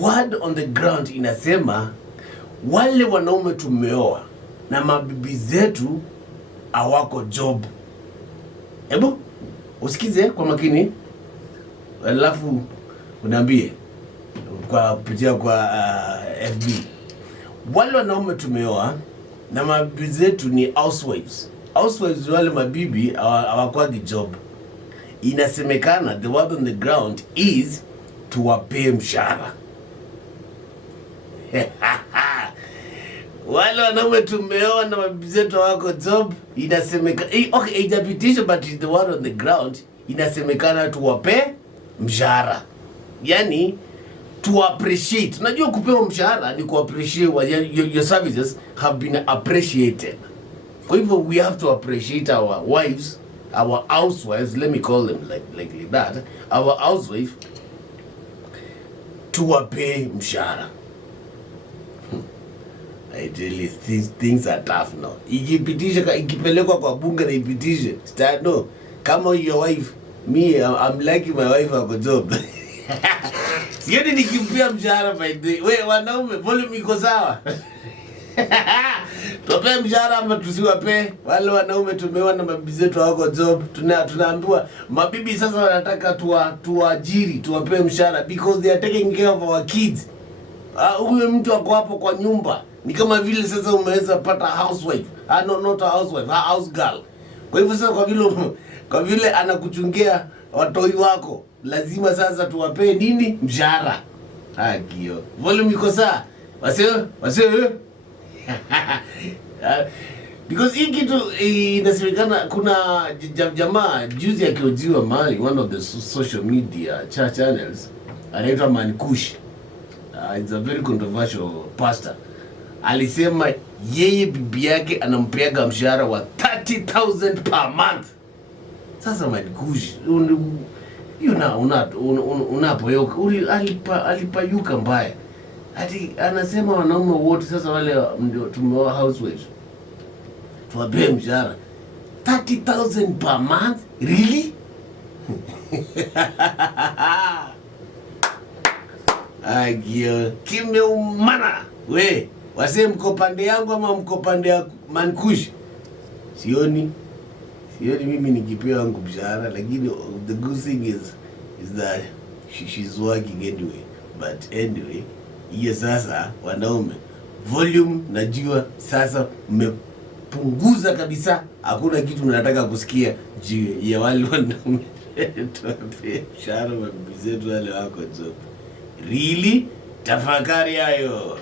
word on the ground inasema wale wanaume tumeoa na mabibi zetu hawako job. Hebu usikize kwa makini, alafu unaambie kwa kupitia kwa FB. Wale wanaume tumeoa na mabibi zetu ni housewives. Housewives wale mabibi hawako job. Inasemekana the word on the ground is tuwape mshahara. Wale wanaume tumeoa na mabibi zetu hawako job, inasemekana okay, haijapitisha but the word on the ground inasemekana tuwape mshahara. Yani to appreciate. Unajua kupewa mshahara ni ku appreciate your services have been appreciated. Kwa hivyo we have to appreciate our wives, our housewives, let me call them like that, our housewife, tuwape mshahara. I tell you, things are tough now. Ikipitisha, ikipelekwa kwa bunge na ipitishe, no, kama your wife, me, I'm liking my wife ako job. Sioni nikimpia mshahara by the way. Wanaume, volume iko sawa. Tuwape mshahara ama tusiwape? Wale wanaume tumeoa na mabibi zetu hawako job, tunaambiwa mabibi sasa wanataka tuajiri, tuwape mshahara because they are taking care of our kids. Huyo mtu ako hapo kwa nyumba. Ni kama vile sasa umeweza pata housewife. No, not a housewife, a house girl. Kwa hivyo sasa kwa vile anakuchungia watoi wako, lazima sasa tuwape nini? Mshahara. Kio. Volume iko sawa. Wasio. Because hii kitu inasemekana kuna jamaa juzi akiojiwa mahali one of the social media channels anaitwa Mankush. It's a very controversial pastor. Alisema yeye bibi yake anampeaga mshahara wa 30,000 per month. Sasa Mankush, alipayuka mbaya. Ati anasema wanaume wote sasa wale ndio tumeoa housewives tuwape mshahara 30,000 per month? Really? Agio kimeumana. We wase mko pande yangu ama mko pande ya Mankush? Sioni mimi nikipewa wangu mshahara, lakini the good thing is that she's working anyway. But anyway, hiyo sasa wanaume volume najua sasa mmepunguza kabisa, hakuna kitu mnataka kusikia juu ya wale wanaume tuwape mshahara mabibi zetu wale wako job. Really? Tafakari hayo.